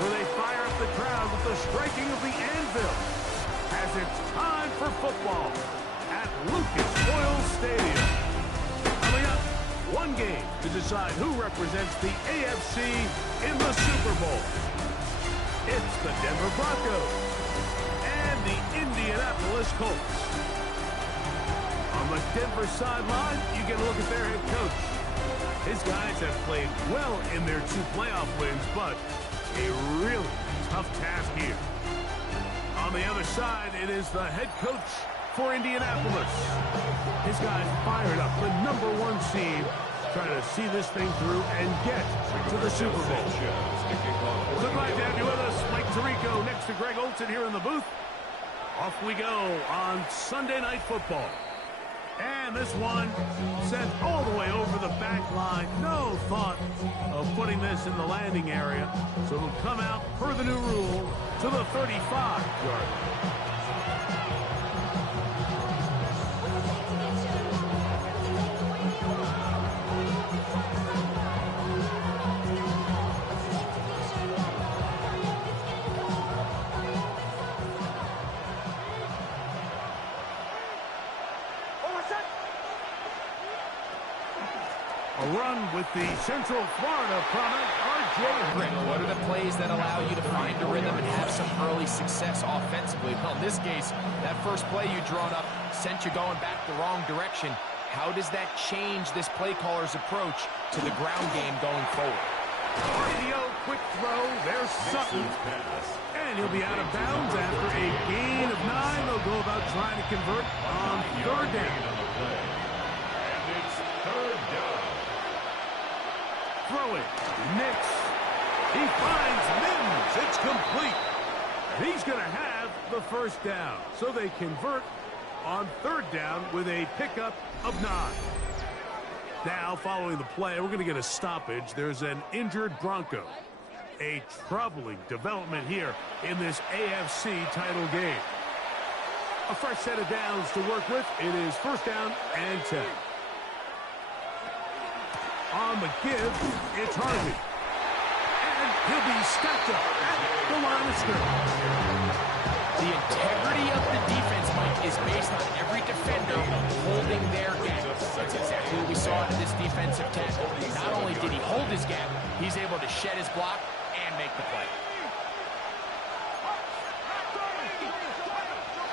where they fire up the crowd with the striking of the anvil, as it's time for football at Lucas Oil Stadium. Coming up, one game to decide who represents the AFC in the Super Bowl. It's the Denver Broncos and the Indianapolis Colts. On the Denver sideline, you get a look at their head coach. His guys have played well in their 2 playoff wins, but a really tough task here. On the other side, it is the head coach for Indianapolis. His guys fired up, the #1 seed, trying to see this thing through and get to the Super Bowl. So glad to have you with us. Mike Tirico next to Greg Olson here in the booth. Off we go on Sunday Night Football. And this one sent all the way over the back line. No thought of putting this in the landing area. So it'll come out, per the new rule, to the 35-yard line. A run with the Central Florida product, R.J. Rick, what are the plays that allow you to find a rhythm and have some early success offensively? Well, in this case, that first play you drawn up sent you going back the wrong direction. How does that change this play caller's approach to the ground game going forward? Radio, quick throw, there's Sutton. And he'll be out of bounds after a gain of 9. They'll go about trying to convert on 3rd down. And it's 3rd down. Throw it. Nix. He finds Mims. It's complete. He's going to have the 1st down. So they convert on 3rd down with a pickup of 9. Now, following the play, we're going to get a stoppage. There's an injured Bronco. A troubling development here in this AFC title game. A fresh set of downs to work with. It is 1st down and 10. On the give, it's Harvey. And he'll be stacked up at the line of scrimmage. The integrity of the defense, Mike, is based on every defender holding their gap. That's exactly what we saw out of this defensive tackle. Not only did he hold his gap, he's able to shed his block and make the play.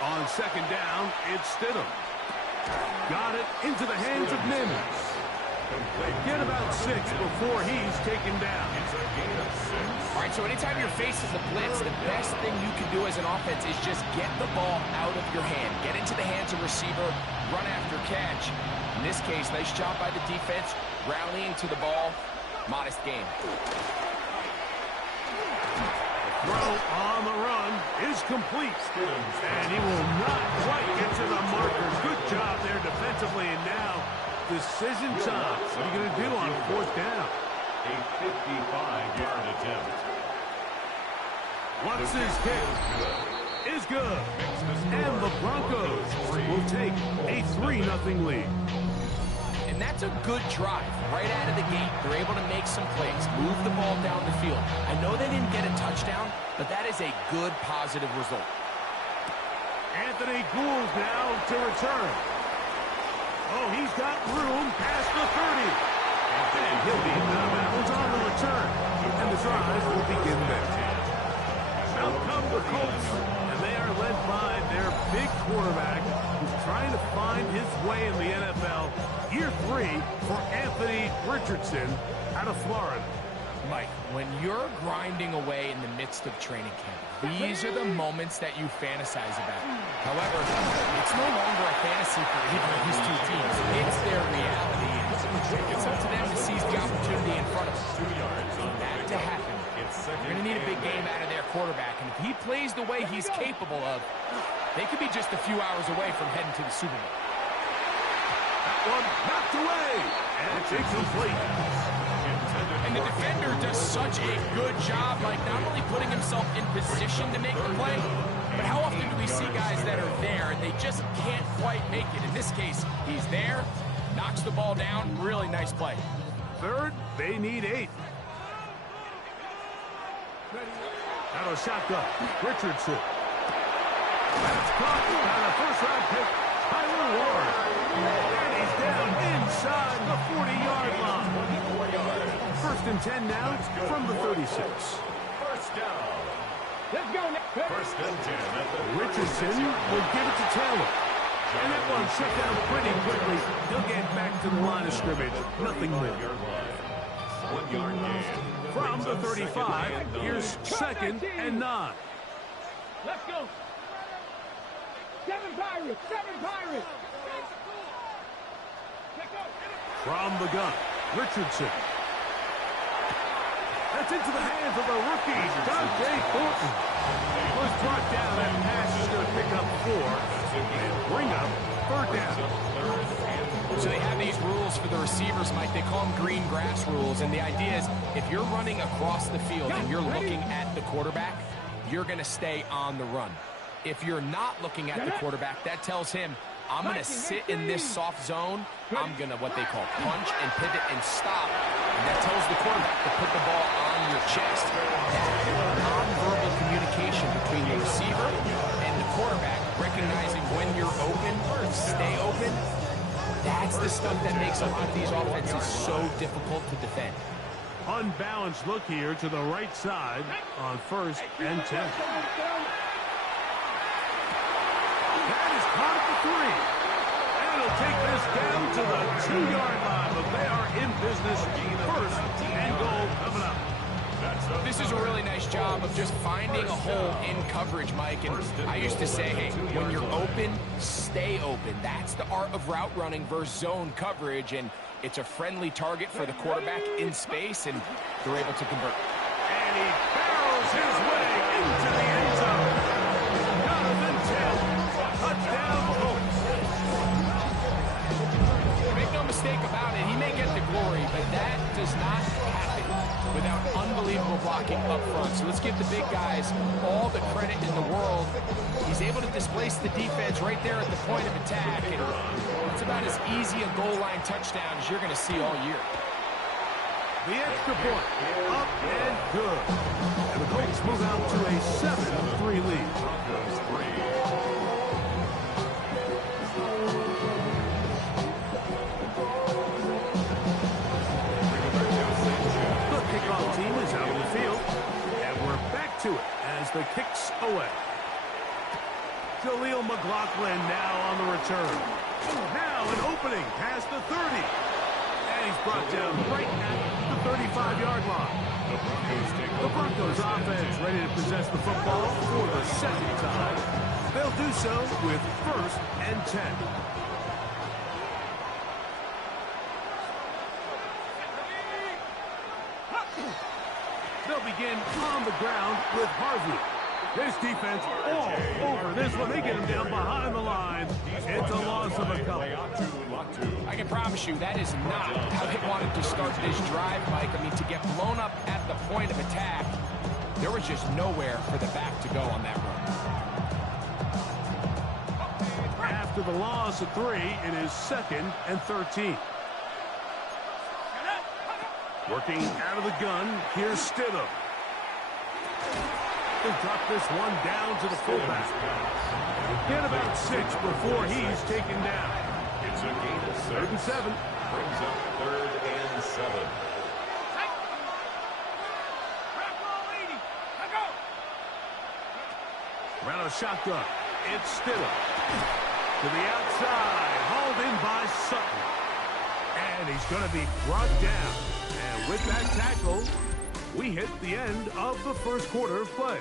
On 2nd down, it's Stidham. Got it into the hands of Mims. Get about 6 before he's taken down. All right, so anytime you're facing the blitz, the best thing you can do as an offense is just get the ball out of your hand. Get into the hands of receiver, run after catch. In this case, nice job by the defense, rallying to the ball. Modest game. Throw on the run is complete. And he will not quite get to the marker. Good job there defensively, and now decision time. What are you going to do on 4th down? A 55-yard attempt. What's his kick? Is good. And the Broncos will take a 3-0 lead. And that's a good drive right out of the gate. They're able to make some plays, move the ball down the field. I know they didn't get a touchdown, but that is a good, positive result. Anthony Gould now to return. Oh, he's got room past the 30. And he'll be out of bounds on the return. And the drive will begin there. Out come the Colts, and they are led by their big quarterback who's trying to find his way in the NFL. Year 3 for Anthony Richardson out of Florida. Mike, when you're grinding away in the midst of training camp, these are the moments that you fantasize about. However, it's no longer a fantasy for either of these 2 teams. It's their reality. It's up to them to seize the opportunity in front of them. For that to happen, you're going to need a big game out of their quarterback. And if he plays the way he's capable of, they could be just a few hours away from heading to the Super Bowl. That one knocked away. And it's incomplete. And the defender does such a good job, like not only putting himself in position to make the play, but how often do we see guys that are there and they just can't quite make it? In this case, he's there, knocks the ball down, really nice play. 3rd, they need 8. shotgun. Richardson. That's caught by the first-round pick, Tyler Warren. And he's down inside the 40-yard line. 1st and 10 now from the 36. First down. Let's go. First and 10 at the Richardson will give it to Taylor. And that one shut down pretty quickly. He'll get back to the line of scrimmage. Nothing more. 1 yard gain. From the 35, here's 2nd and 9. Let's go. 7 Pirates. 7 Pirates. Let's go. From the gun, Richardson. That's into the hands of the rookie, Dante Thornton. Was brought down. That pass is going to pick up 4 and bring up 3rd down. So they have these rules for the receivers, Mike. They call them green grass rules. And the idea is if you're running across the field and you're looking at the quarterback, you're going to stay on the run. If you're not looking at the quarterback, that tells him, I'm going to sit in this soft zone. I'm going to what they call punch and pivot and stop. And that tells the quarterback to put the ball on your chest. That nonverbal communication between the receiver and the quarterback, recognizing when you're open, stay open, that's the stuff that makes a lot of these offenses so difficult to defend. Unbalanced look here to the right side on 1st and 10. That is caught at the 3. And it'll take this down to the 2-yard line, but they are in business. 1st and goal coming up. This is a really nice job of just finding a hole in coverage, Mike. And I used to say, hey, when you're open, stay open. That's the art of route running versus zone coverage. And it's a friendly target for the quarterback in space, and they're able to convert. And he barrels his way into the end zone. Jonathan Taylor, touchdown Colts. Make no mistake about it, he may get the glory, but that does not happen without unbelievable blocking up front. So let's give the big guys all the credit in the world. He's able to displace the defense right there at the point of attack, and it's about as easy a goal line touchdown as you're going to see all year. The extra point, up and good. And the Colts move out to a 7-3 lead. The kickoff team is out on the field, and we're back to it as the kick's away. Jaleel McLaughlin now on the return. Now an opening past the 30. And he's brought down right at the 35-yard line. The Broncos offense ready to possess the football for the 2nd time. They'll do so with 1st and 10. They'll begin on the ground with Harvey. This defense all over this one. They get him down behind the line. It's a loss of a couple. I can promise you that is not how they wanted to start this drive, Mike. I mean, to get blown up at the point of attack, there was just nowhere for the back to go on that run. After the loss of 3, it is 2nd and 13. Working out of the gun, here's Stidham. They drop this one down to the fullback. Get about 6 before he's taken down. It's a gain of 6. 3rd and 7. Brings up 3rd and 7. Around a shotgun. It's Stidham. To the outside. Hauled in by Sutton. And he's going to be brought down. And with that tackle, we hit the end of the 1st quarter of play.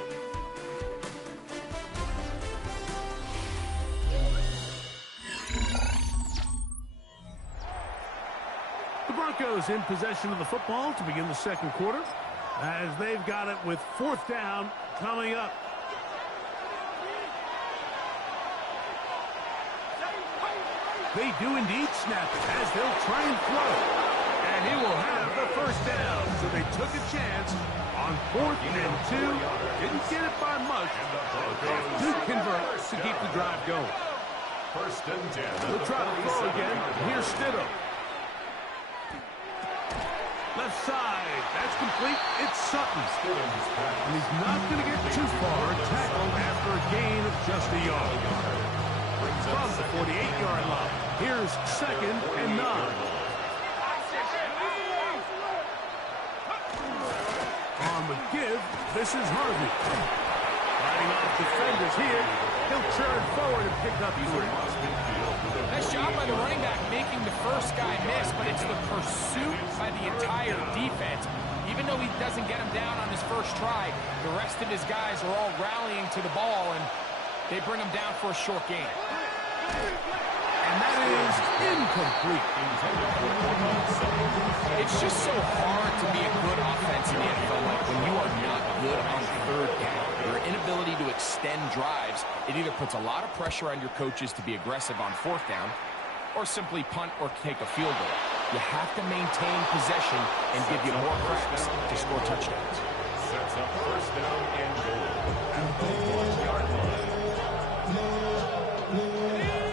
The Broncos in possession of the football to begin the 2nd quarter, as they've got it with 4th down coming up. They do indeed snap it as they'll try and throw. And he will have the 1st down. So they took a chance on 4th and 2. Didn't get it by much. Do convert to keep the drive going. 1st and 10. They'll try to throw again. Here's Stidham. Left side. That's complete. It's Sutton. And he's not going to get too far. Tackled after a gain of just a yard. From the 48-yard line. Here's 2nd and 9. On the give, this is Harvey. Fighting off defenders here. He'll turn forward and pick up 3. Nice job by the running back making the first guy miss, but it's the pursuit by the entire defense. Even though he doesn't get him down on his first try, the rest of his guys are all rallying to the ball, and they bring him down for a short gain. And that is incomplete. It's just so hard to be a good offense in the NFL when you are not good on 3rd down. Your inability to extend drives, it either puts a lot of pressure on your coaches to be aggressive on 4th down or simply punt or take a field goal. You have to maintain possession and give you more cracks to score touchdowns. Sets up 1st down and goal at the 1-yard line.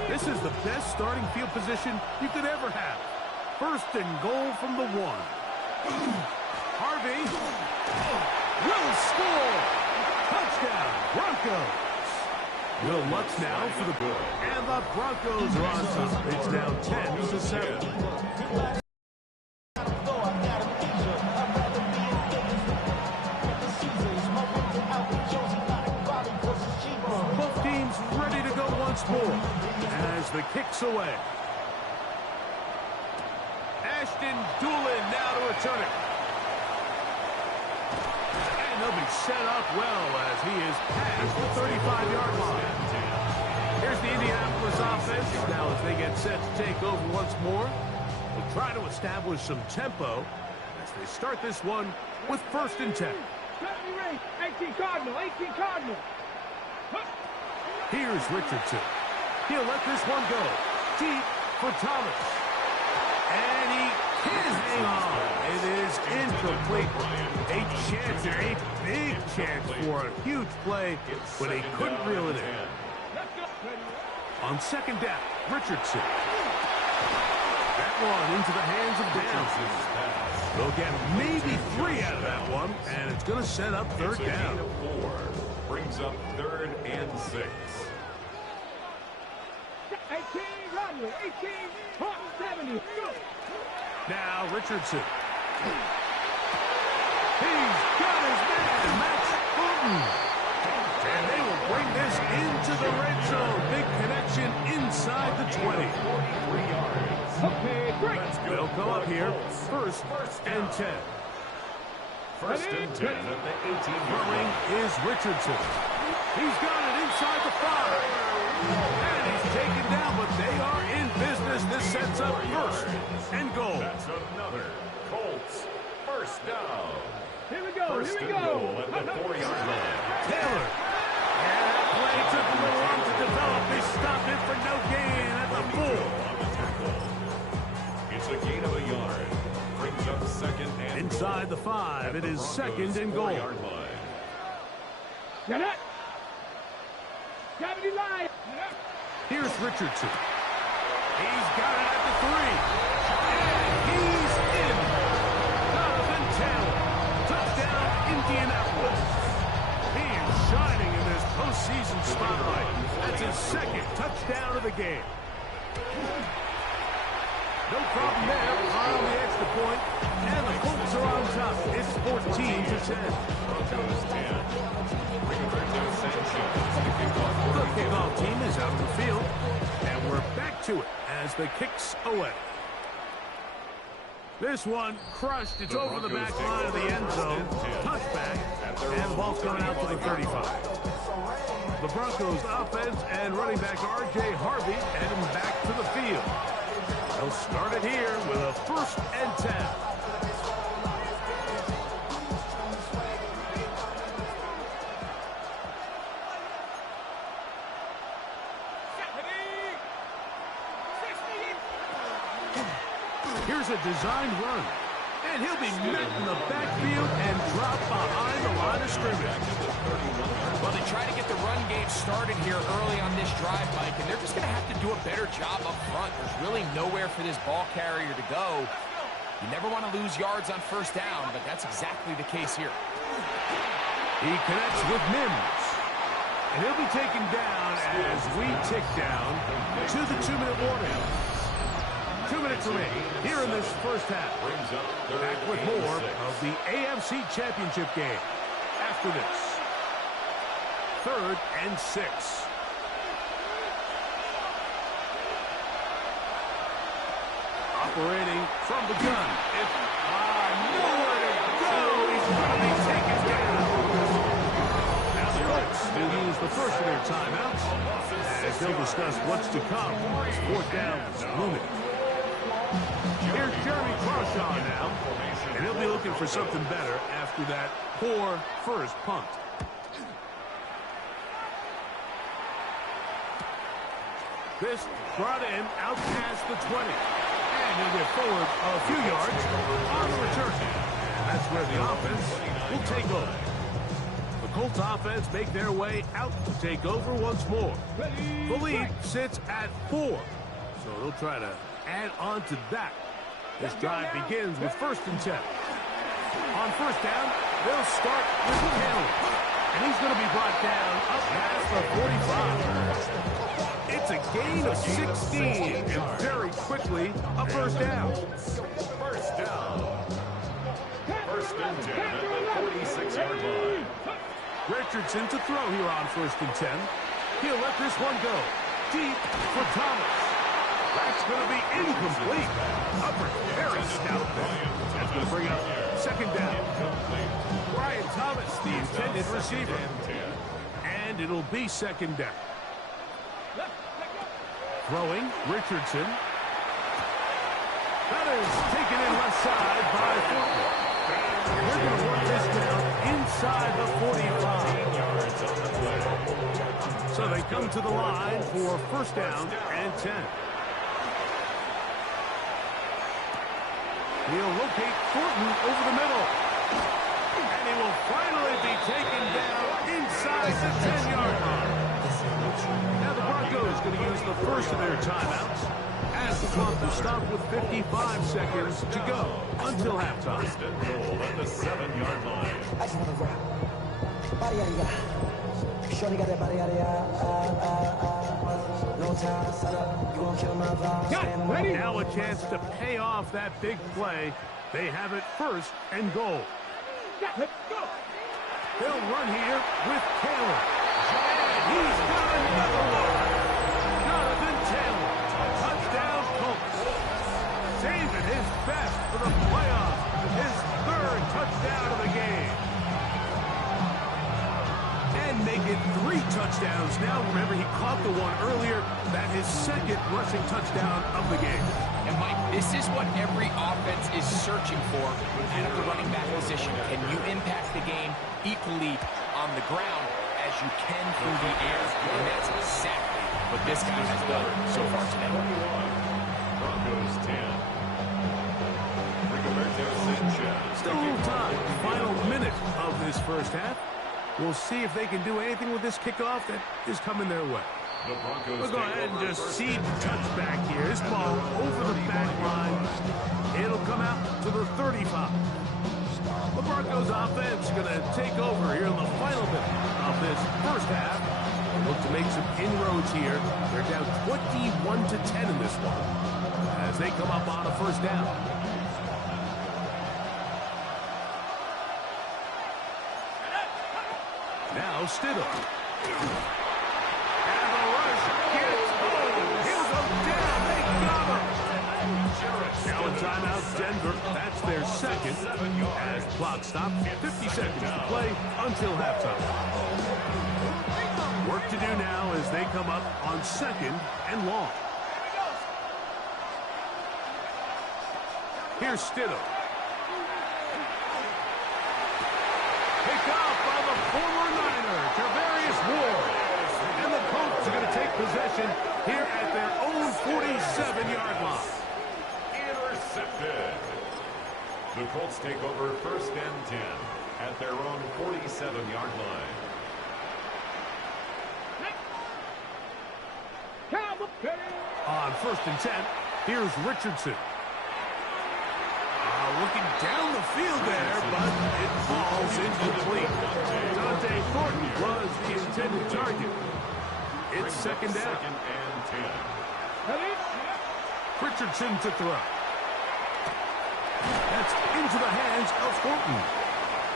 This is the best starting field position you could ever have. 1st and goal from the 1. Harvey will score. Touchdown, Broncos. Will Lutz now for the good. And the Broncos are on top. It's now 10-7. Both teams ready to go once more as the kick's away. Ashton Doolin now to return it. And he'll be set up well as he is past the 35-yard line. Here's the Indianapolis offense. Now as they get set to take over once more, they'll try to establish some tempo as they start this one with 1st and 10. 18 Cardinal, 18 Cardinal. Here's Richardson. He'll let this one go. Deep for Thomas. And he can hang on. It is incomplete. A chance there, a big chance for a huge play, but he couldn't reel it in. On 2nd down, Richardson. That one into the hands of Downs. They'll get maybe 3 out of that one, and it's going to set up 3rd down. 4 brings up 3rd and 6. 18 Rodney, 18 70. Now Richardson. He's got his man, Max Fulton. And they will bring this into the red zone. Big connection inside the 20. 43 yards. Okay, great. They'll come up here. 1st and 10. 1st and 10 at the 18-yard Throwing line. is Richardson. He's got it inside the 5. And he's taken down, but they are in business. This sets up 1st and goal. That's another Colts 1st down. Here we go, 1st here we and go. goal at the 4-yard line. Taylor. And that play took a little long to develop. They stopped it for no gain at the 4. On the tackle. It's a gain of a yard. Brings up 2nd and Inside the 5, it is 2nd and goal. 4-yard line. Get it. Gravity line. Here's Richardson. He's got it at the 3. And he's in. Jonathan Taylor. Touchdown, Indianapolis. He is shining in this postseason spotlight. That's his 2nd touchdown of the game. No problem there. On the extra point. And the Colts are on top. It's 14-10. Broncos 10. Rigoberto Sanchez, the kickoff. The kickoff team is out of the field. And we're back to it as the kick's away. This one crushed. It's over the back line of the end zone. Touchback. And the ball's coming out to the 35. The Broncos offense and running back R.J. Harvey heading back to the field. They'll start it here with a 1st and 10. Here's a designed run. And he'll be met in the backfield and dropped behind the line of scrimmage. Well, they try to get the run game started here early on this drive, Mike, and they're just going to have to do a better job up front. There's really nowhere for this ball carrier to go. You never want to lose yards on first down, but that's exactly the case here. He connects with Mims. And he'll be taken down as we tick down to the 2-minute warning. 2 minutes remaining here in this first half. Back with more of the AFC Championship game after this. 3rd and 6. Operating from the gun. Nowhere to go. He's going to be taken down. Now the Colts will use the first of their timeouts as they'll discuss what's to come. 4th down is looming. Here's Jeremy Crawshaw now, and he'll be looking for something better after that poor first punt. This brought in out past the 20. And he'll get forward a few yards on the return. And that's where the offense will take over. The Colts offense make their way out to take over once more. The lead sits at 4. So they'll try to add on to that. This drive begins with 1st and 10. On first down, they'll start with Taylor. And he's going to be brought down up past the 45. It's a gain of 16, and very quickly, a first down. First down. 1st and 10 at the 46-yard line. Richardson to throw here on 1st and 10. He'll let this one go. Deep for Thomas. That's going to be incomplete. Upper very stout there. That's going to bring up 2nd down. Brian Thomas, the intended receiver. And it'll be 2nd down. Throwing, Richardson. That is taken in left side by Thornton. They're going to work this down inside the 45. So they come to the line for 1st down and 10. He'll locate Thornton over the middle. And he will finally be taken down inside the 10-yard line. Now the Broncos going to use the first of their timeouts as the clock will stop with 55 seconds to go until halftime. Goal at the 7-yard line. Now a chance to pay off that big play. They have it 1st and goal. They'll run here with Taylor. And he's got another one. Jonathan Taylor. Touchdown Colts. Saving his best for the playoffs. His 3rd touchdown of the game. And make it 3 touchdowns. Now remember he caught the one earlier. That his 2nd rushing touchdown of the game. And Mike, this is what every offense is searching for out of the running back position. Can you impact the game equally on the ground as you can through the air? And that's exactly what this guy has done so far today. Broncos 10. Rigoberto Sanchez. Still a little time. Final minute of this first half. We'll see if they can do anything with this kickoff that is coming their way. The Broncos We'll go ahead and just see the touchback here. This ball over the back line. It'll come out to the 35. The Broncos offense going to take over here in the final minute of this first half. Look to make some inroads here. They're down 21-10 in this one as they come up on a first down. Now Stidham. And the rush gets home. He'll go down. They got him. Now a timeout, Denver. That's their 2nd. As clock stops, 50 seconds to play until halftime. Work to do now as they come up on 2nd and long. Here's Stidham. Pick up by the former Niner, Tarvarius Ward. And the Colts are going to take possession here at their own 47-yard line. Intercepted. The Colts take over 1st and 10 at their own 47-yard line. On 1st and 10, here's Richardson. down the field there, but it falls incomplete. Dante Thornton was the intended target. It's second down. Second and 10. Ready? Richardson to throw. That's into the hands of Thornton.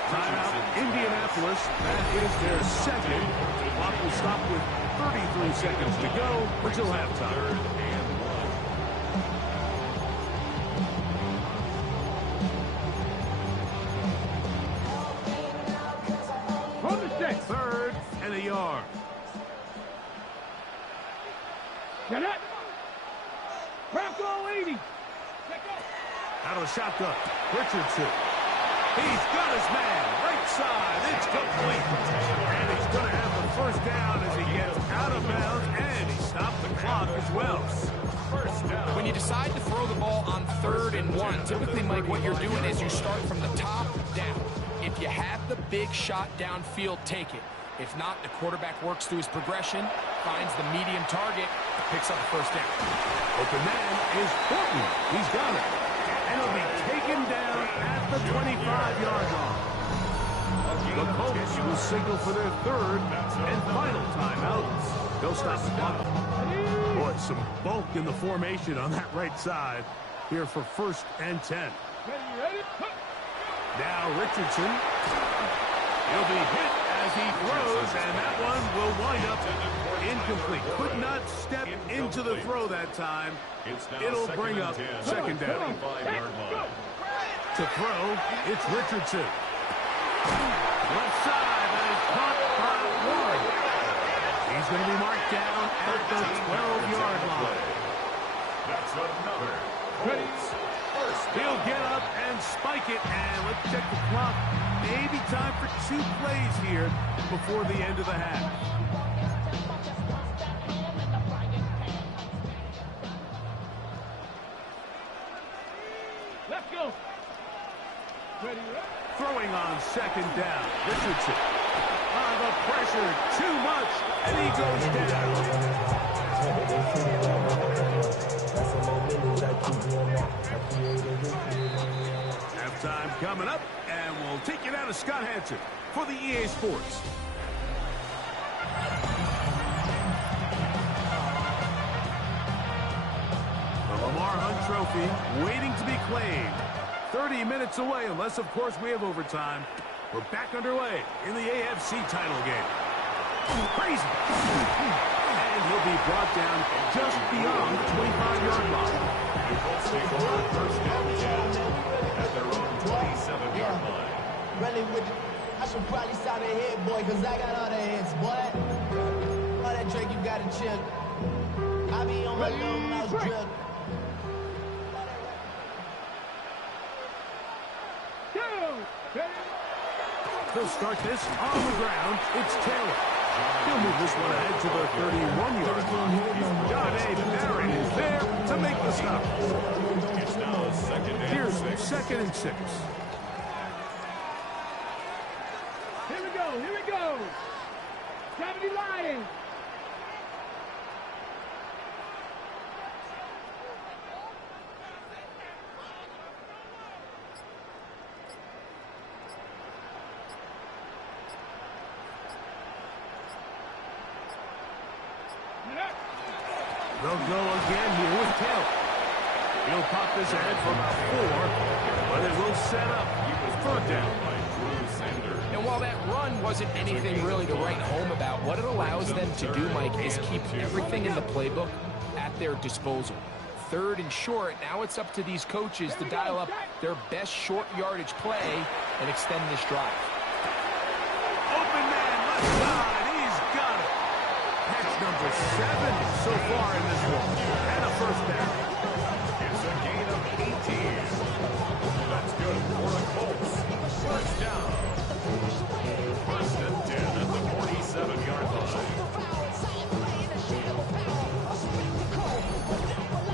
Timeout, Indianapolis. That is their second. Clock will stop with 33 seconds to go until halftime. Third and 1. Hold the stick. Third and a yard. Get it. Bronco 80. Out of the shotgun. Richardson. He's got his man. Right side. It's complete. And he's going to have the first down as he gets out of bounds. And he stopped the clock as well. First down. When you decide to throw the ball on 3rd and 1, typically, Mike, what you're doing is you start from the top down. If you have the big shot downfield, take it. If not, the quarterback works through his progression, finds the medium target, picks up the first down. Open man is Thornton. He's got it. And he'll be taken down at the 25-yard line. The Colts will signal for their third and final timeout. They'll stop the clock. Boy, some bulk in the formation on that right side here for 1st and 10. Ready? Now Richardson. He'll be hit as he throws, and that one will wind up incomplete. Could not step into the throw that time. It'll bring up second down. 5-yard line. To throw, it's Richardson. Left side, that is caught by Warren. He's going to be marked down at the 12-yard line. That's another. He'll get up and spike it, and let's check the clock. Maybe time for 2 plays here before the end of the half. Let's go. Ready? Throwing on second down. Richardson. The pressure, too much, and he goes down. Halftime coming up, and we'll take you down to Scott Hansen for the EA Sports. The Lamar Hunt Trophy waiting to be claimed. 30 minutes away, unless, of course, we have overtime. We're back underway in the AFC title game. Crazy. And he'll be brought down just beyond the 25-yard line. The Colts take over first and 10 at their own 27-yard line. Running with it. I should probably sign a head, boy, because I got all the hits, boy. All that Drake, you got to chill. I be on my little mouse drill. They'll start this on the ground. It's Taylor. He'll move this one ahead to the 31-yard line. John Barrett is there to make the stop. It's now second and Here's 6. 2nd and 6. Here we go. 70 Lions. They'll go again here with Taylor. He'll pop this ahead for about 4, but it will set up. Third down. And while that run wasn't anything really to write home about, what it allows them to do, Mike, is keep everything in the playbook at their disposal. 3rd and short, now it's up to these coaches to dial up their best short yardage play and extend this drive. Open man, left side. He's got it. That's number 7 so far in this one. And a first down. It's a gain of 18. That's good for the Colts. First down. First and 10 at the 47-yard line.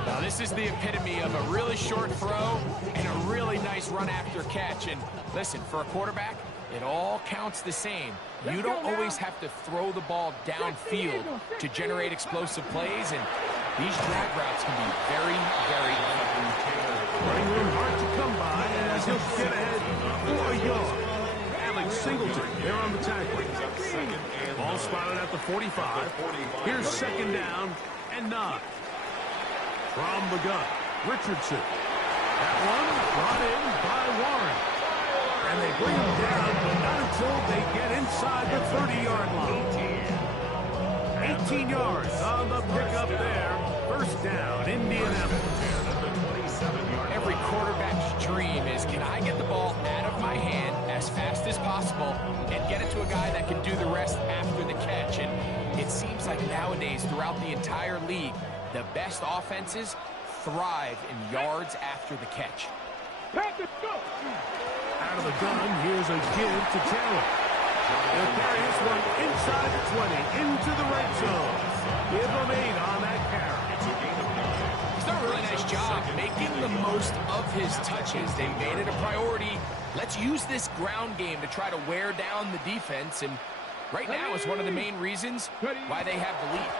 Now this is the epitome of a really short throw and a really nice run after catch. And listen, for a quarterback, it all counts the same. You don't always have to throw the ball downfield to generate explosive plays, and these drag routes can be very, very effective. Running room hard to come by, and as as he'll get ahead for a yard. Alex Singleton there on the tackle. Ball spotted at the 45. Here's second down and 9. From the gun, Richardson. That one brought in by Warren. And they bring him down, but not until they get inside the 30-yard line. 18 yards on the pickup there. First down, Indianapolis. Every quarterback's dream is, can I get the ball out of my hand as fast as possible and get it to a guy that can do the rest after the catch? And it seems like nowadays, throughout the entire league, the best offenses thrive in yards after the catch. Out of the gun, here's a give to Taylor. He'll carry this one inside the 20, into the red zone. Give him 8 on that carry. He's done a really nice job making the most of his touches. They made it a priority. Let's use this ground game to try to wear down the defense, and right now is one of the main reasons why they have the lead.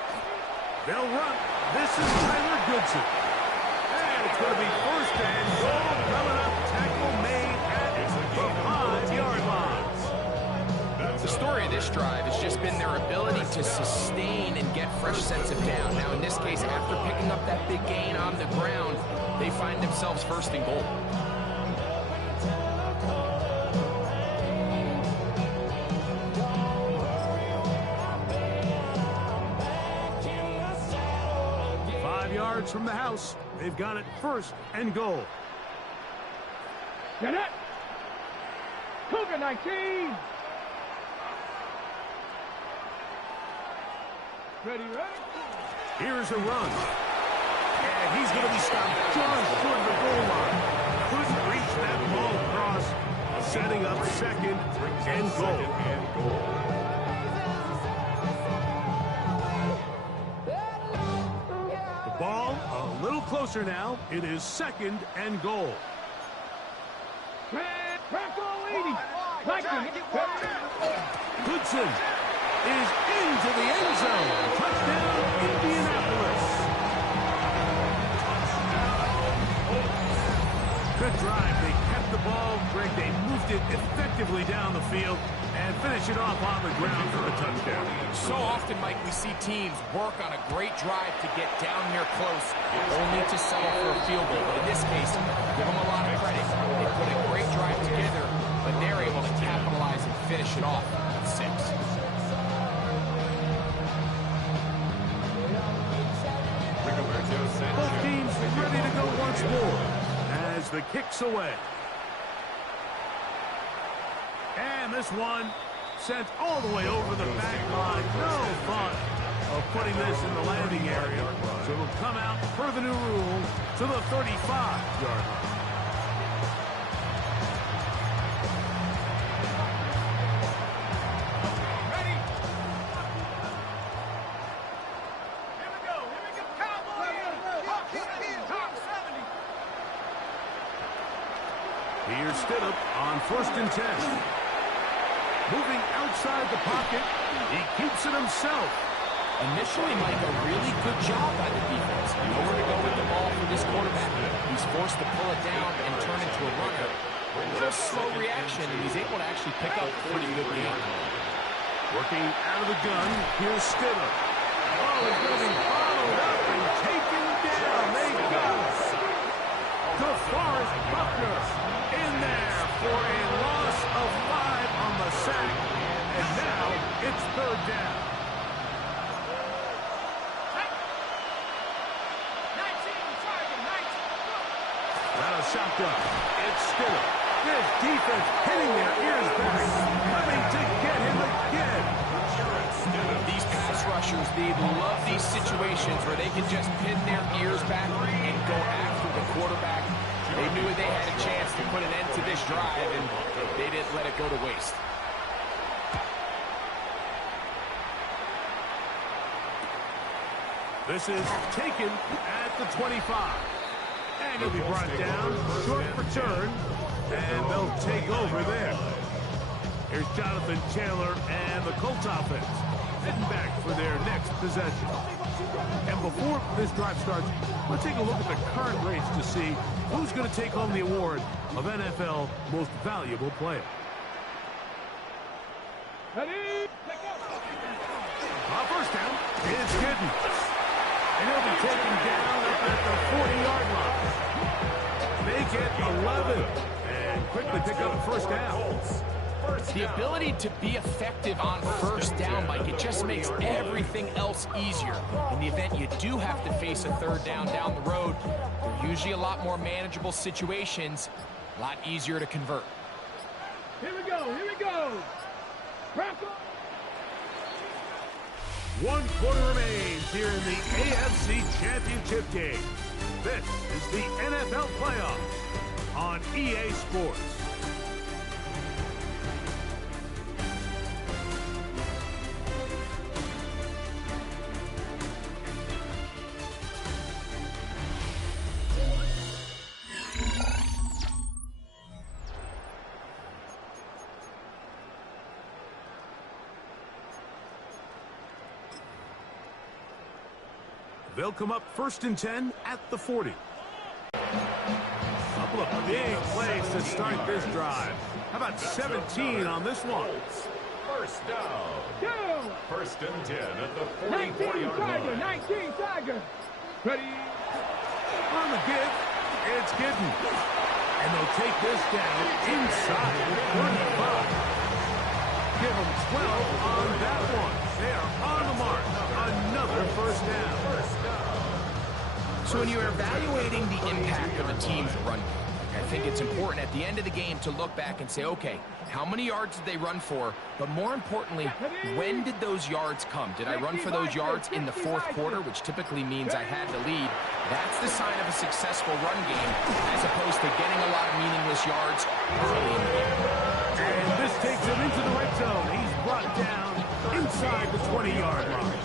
They'll run. This is Tyler Goodson. And it's going to be first and goal coming up. Tackle made at the 5-yard line. The story of this drive has just been their ability to sustain and get fresh sets of down. Now, in this case, after picking up that big gain on the ground, they find themselves first and goal. From the house, they've got it first and goal. Get it! Cougar 19! Ready? Here's a run. And he's going to be stopped just short of the goal line. Couldn't reach that ball across, setting up second and goal. Ball a little closer now. It is second and goal. Goodson is into the end zone. Touchdown, Indianapolis. Good drive. They kept the ball. Greg, they moved it effectively down the field and finish it off on the ground for a touchdown. So often, Mike, we see teams work on a great drive to get down here close, only to settle for a field goal. But in this case, give them a lot of credit. They put a great drive together, but they're able to capitalize and finish it off with 6. Both teams ready to go once more as the kick's away. And this one sent all the way over the back line. No fun of putting this in the landing area. So it'll come out per the new rule to the 35-yard line. Ready? Here we go, Cowboys! Top 70. Here's Stidham on 1st and 10. Moving outside the pocket, he keeps it himself. Initially, Mike, a really good job by the defense. Nowhere to go with the ball for this quarterback. He's forced to pull it down and turn into a runner. A little slow reaction, and he's able to actually pick up a pretty good game. Working out of the gun, here's Stidham. Oh, he's going to be followed up and taken down. They got it. DeForest Buckner in there for a loss of 5 on the sack. And now it's 3rd down. 19, target, 19. Not a shotgun. It's Stidham. This defense hitting their ears back. Coming to get him again. These pass rushers, they love these situations where they can just pin their ears back and go after the quarterback. They knew they had a chance to put an end to this drive, and they didn't let it go to waste. This is taken at the 25. And he'll be brought down, short return, and they'll take over there. Here's Jonathan Taylor and the Colts offense heading back for their next possession. And before this drive starts, let's take a look at the current rates to see who's going to take home the award of NFL Most Valuable Player? Ready? First down, it's Giddens. And he'll be taken down up at the 40-yard line. Make it 11. And quickly pick up a first down. The ability to be effective on first down, Mike, it just makes everything else easier. In the event you do have to face a third down the road, they're usually a lot more manageable situations, a lot easier to convert. Here we go, here we go. Bronco. 1 quarter remains here in the AFC Championship game. This is the NFL Playoffs on EA Sports. They'll come up 1st and 10 at the 40. Couple of big plays to start this drive. How about 17 on this one? First down. Go. 1st and 10 at the 19 44-yard Tiger, line. 19 Tiger. Ready? On the give, it's Giddens. And they'll take this down inside the 35. Give them 12 on that one. They are on the mark. Another first down. So when you're evaluating the impact of a team's run game, I think it's important at the end of the game to look back and say, okay, how many yards did they run for? But more importantly, when did those yards come? Did I run for those yards in the 4th quarter, which typically means I had the lead? That's the sign of a successful run game, as opposed to getting a lot of meaningless yards early in the game. And this takes him into the red zone. He's brought down inside the 20-yard line.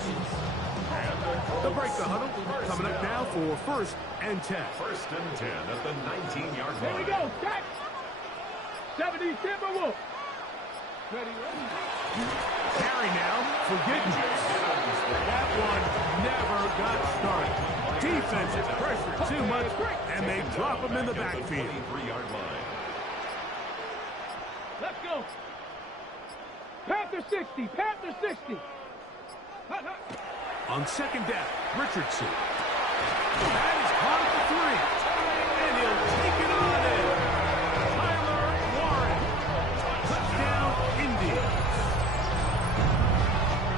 The break the huddle coming up now for 1st and 10. 1st and 10 at the 19-yard line. Here we go. Start. 70 Timberwolf. Ready? Carry now for Giddens. That one never got started. Defense is pressured too much, and they drop him in the backfield. 23-yard line. Let's go. Panther 60. Panther 60. Hut, hut. On 2nd down, Richardson. That is caught at the 3. And he'll take it on in. Tyler Warren. Touchdown, Indians.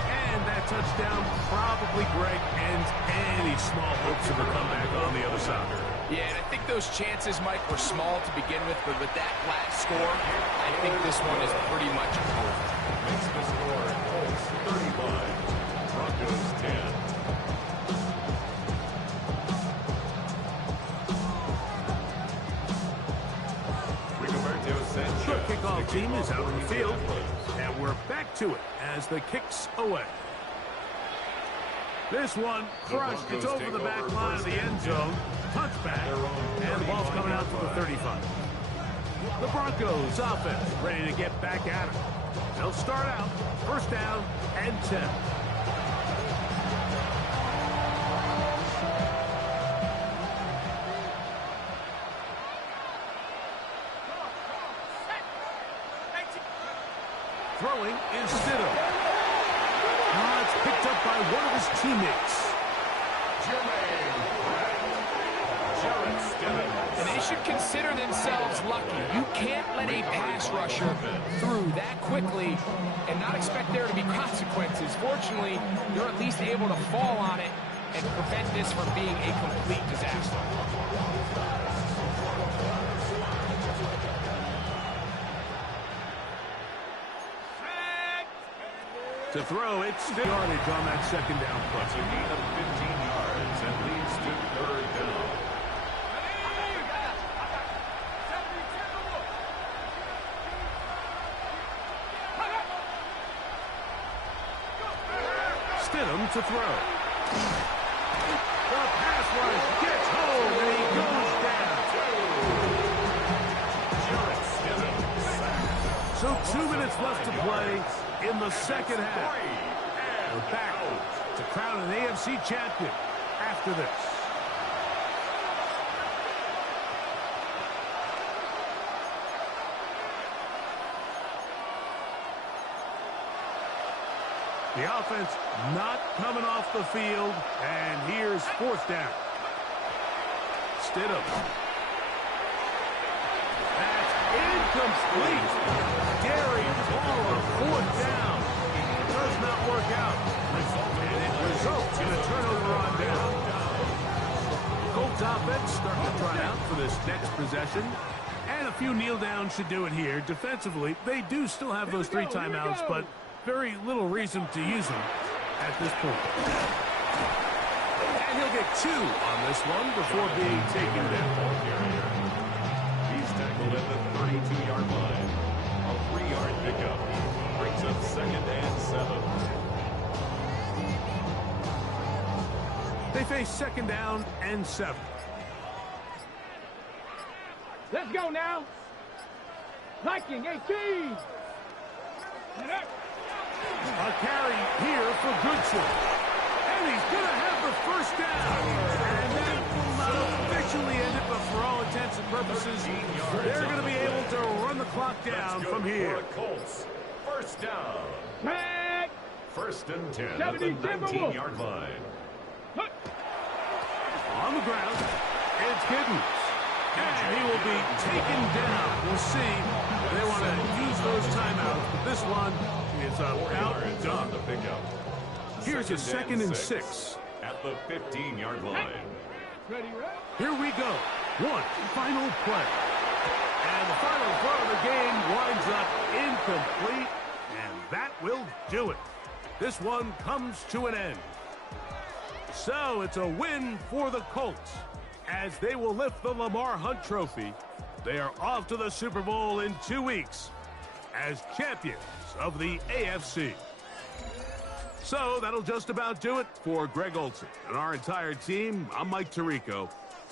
And that touchdown probably, Greg, ends any small hopes of a comeback on the other side. Yeah, and I think those chances, Mike, were small to begin with, but with that last score, I think this one is pretty much over. Makes the score Colts 35. Broncos 10. The kickoff team is out on the field, and we're back to it as the kicks away. This one crushed. It's over the back line of the end zone. Touchback, and the ball's coming out to the 35. The Broncos offense ready to get back at it. They'll start out 1st down and 10. Throwing is Stidham. Now it's picked up by one of his teammates. And they should consider themselves lucky. You can't let a pass rusher through that quickly and not expect there to be consequences. Fortunately, you're at least able to fall on it and prevent this from being a complete disaster. To throw, it's still yardage on that 2nd down play. It's a gain of 15 yards and leads to 3rd down. Stidham to throw. The pass rush gets home, and he goes down. So 2 minutes left to play in the 2nd half. We're back to crown an AFC champion after this. The offense not coming off the field, and here's fourth down. Stidham. That's incomplete. Daring ball on fourth down. Does not work out. And it results in a turnover on down. Colts offense starting to try out for this next possession. And a few kneel downs should do it here. Defensively, they do still have those 3 timeouts, but very little reason to use them at this point. And he'll get 2 on this one before being taken down. He's tackled at the 32-yard line. A 3-yard pickup brings up 2nd and 7. They face 2nd down and 7. Let's go now. Viking 18. A carry here for Goodson. And he's going to have the first down. And that will not officially end it, but for all intents and purposes, they're going to be able to run the clock down from here. For the Colts. First down. Back. 1st and 10 at the 19-yard line. On the ground, it's Giddens. And he will be taken down. We'll see. They want to use those timeouts, but this one is about done. The pickup. Here's a 2nd and 6. At the 15-yard line. Ready, right? Here we go. One final play. And the final throw of the game winds up incomplete. And that will do it. This one comes to an end. So it's a win for the Colts as they will lift the Lamar Hunt Trophy. They are off to the Super Bowl in 2 weeks as champions of the AFC. So that'll just about do it for Greg Olsen and our entire team. I'm Mike Tirico.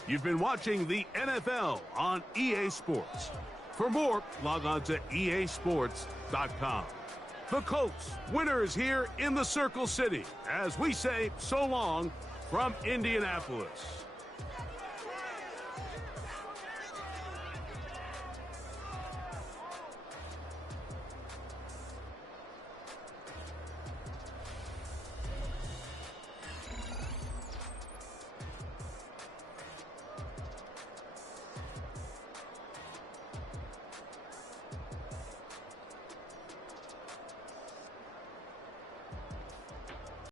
You've been watching the NFL on EA Sports. For more, log on to easports.com. The Colts, winners here in the Circle City, as we say so long from Indianapolis.